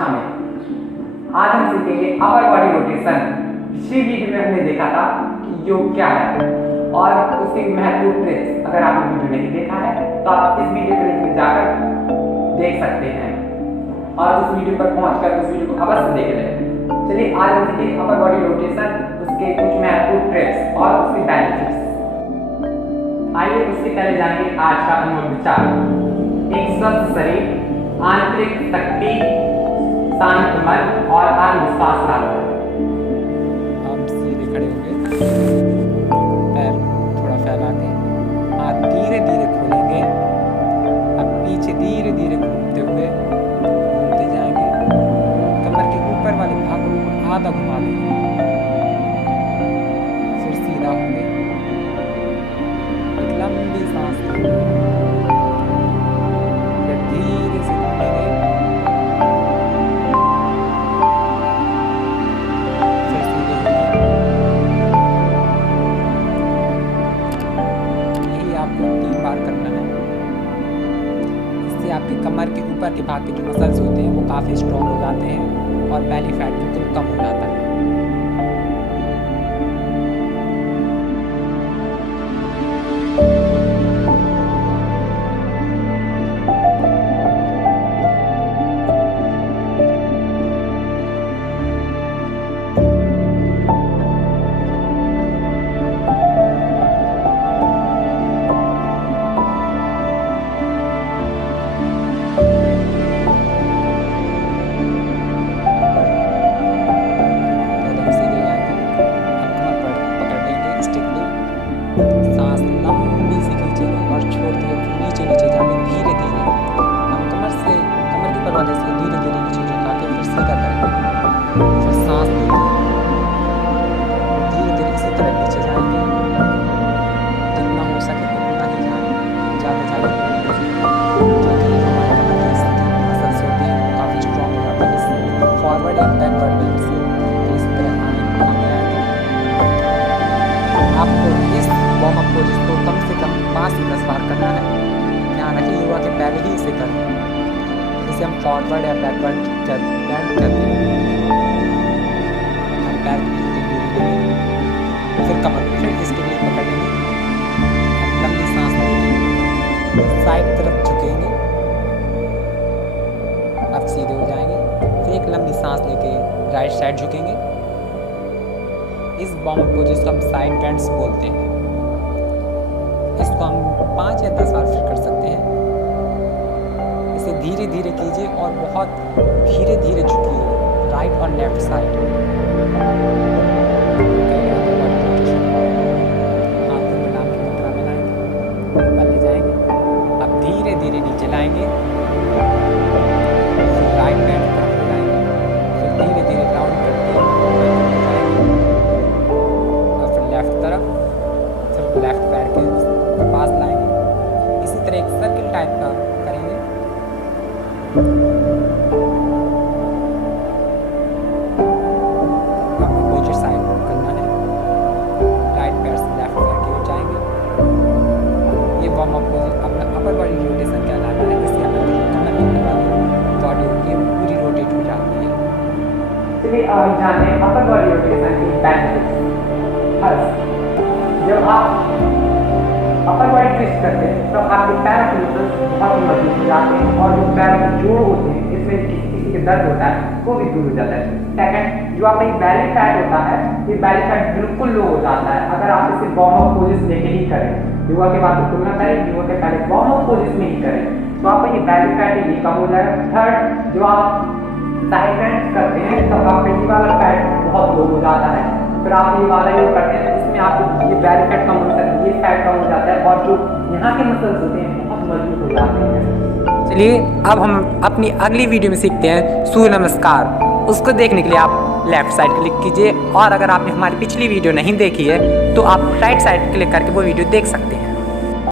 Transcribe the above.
कक्षा में आज हम सीखेंगे अपर बॉडी रोटेशन। पिछली वीडियो में हमने देखा था कि योग क्या है और उसके महत्वपूर्ण ट्रिक्स। अगर आपने वीडियो नहीं देखा है तो आप इस वीडियो के लिंक में जाकर देख सकते हैं और उस वीडियो पर पहुंचकर उस वीडियो को अवश्य देख लें। चलिए आज हम सीखेंगे अपर बॉडी रोटेशन, उसके कुछ महत्वपूर्ण ट्रिक्स और उसके बेनिफिट्स। आइए उससे पहले जानेंगे आज का अनमोल विचार। एक स्वस्थ शरीर आंतरिक शक्ति, शांत मन और आत्मविश्वास लाता है। हम सीधे खड़े होंगे, पैर थोड़ा फैला के, हाथ धीरे धीरे खोलेंगे। अब पीछे धीरे धीरे घूमते जाएंगे। कमर के ऊपर वाले भाग को आधा घुमा देंगे, फिर सीधा होंगे। एक लंबी सांस लेंगे, फिर धीरे से घूमेंगे, फिर सीधे होंगे। यही आपको 3 बार करना है। इससे आपके कमर के ऊपर के भाग के जो मसल्स होते हैं वो काफ़ी स्ट्रॉन्ग हो जाते हैं और बेली फैट बिल्कुल कम हो जाता है। सांस लंबी से खींचेंगे और छोड़ते हुए नीचे जाके धीरे धीरे हम कमर के परवाले से धीरे धीरे नीचे झुका के फिर सीधा करेंगे। फिर सांस लेंगे, धीरे धीरे इसी तरह नीचे जाएंगे, जितना हो सके उतना ही जाते हमारे कमर के मसल्स होते हैं वो काफ़ी स्ट्रॉन्ग हो जाते हैं फॉरवर्ड एंड बैकवर्ड मूव से। तो इसी तरह आगे आएंगे। आपको इस वार्म अप को जिसको कम से कम 5 से 10 बार करना है। ध्यान रखिए योगा के पहले ही इसे करें। इसे हम फॉरवर्ड या बैकवर्ड बैंड करते हैं। हम पैर की दूरी लेंगे, फिर कमर फिर इसके लिए पकड़ लेंगे। लंबी सांस लेंगे, साइड तरफ झुकेंगे, अब सीधे हो जाएंगे। फिर एक लंबी सांस लेके राइट साइड झुकेंगे। इस वार्म अप को जिसको हम साइड बैंड्स बोलते हैं, इसको हम 5 या 10 बार फिर कर सकते हैं। इसे धीरे धीरे कीजिए और बहुत धीरे धीरे झुकिए राइट और लेफ्ट साइड। हाथों में नाम की मुद्रा में लाएंगे, ऊपर ले जाएंगे। अब धीरे धीरे नीचे लाएंगे, फिर राइट बैंड की तरफ ले जाएंगे, फिर धीरे धीरे डाउन करके लेफ्ट तरफ, फिर लेफ्ट पैर के पास लाएंगे। इसी तरह एक सर्किल टाइप का करेंगे। आपको अपोजिट साइड करना है, राइट पैर से लेफ्ट पैर की ओर जाएंगे। ये वार्म अप अपना अपर बॉडी रोटेशन कहलाता है। इससे हमारी कमर की बॉडी होती है वो पूरी रोटेट हो जाती है। चलिए अब जाने upper body rotation key benefits. जब आप अपर बॉडी ट्विस्ट करते हैं तो आपके पैर के मसल्स बहुत मजबूत हो जाते हैं और जो पैर के जोड़ होते हैं इसमें किसी के दर्द होता है वो भी दूर हो जाता है। सेकंड, जो आपका बैली फैट होता है ये बैली फैट बिल्कुल लो हो जाता है अगर आप इसे वार्म अप पोजिस लेके ही करें। योगा के बाद तुलना करें, योगा के पहले वार्म अप पोजिस में ही करें तो आपका ये बैली फैट ये कम हो जाएगा। थर्ड, जो आप साइड बैंड करते हैं तो आपका ये वाला फैट बहुत लो हो जाता है। फिर आप ये वाला योग करते हैं तो इसमें आपको ये बैली फैट कम हो जाता है, ये फैट कम हो जाता है और जो यहाँ के मसल्स होते हैं बहुत मजबूत हो जाते हैं। चलिए अब हम अपनी अगली वीडियो में सीखते हैं सूर्य नमस्कार। उसको देखने के लिए आप लेफ्ट साइड क्लिक कीजिए और अगर आपने हमारी पिछली वीडियो नहीं देखी है तो आप राइट साइड क्लिक करके वो वीडियो देख सकते हैं।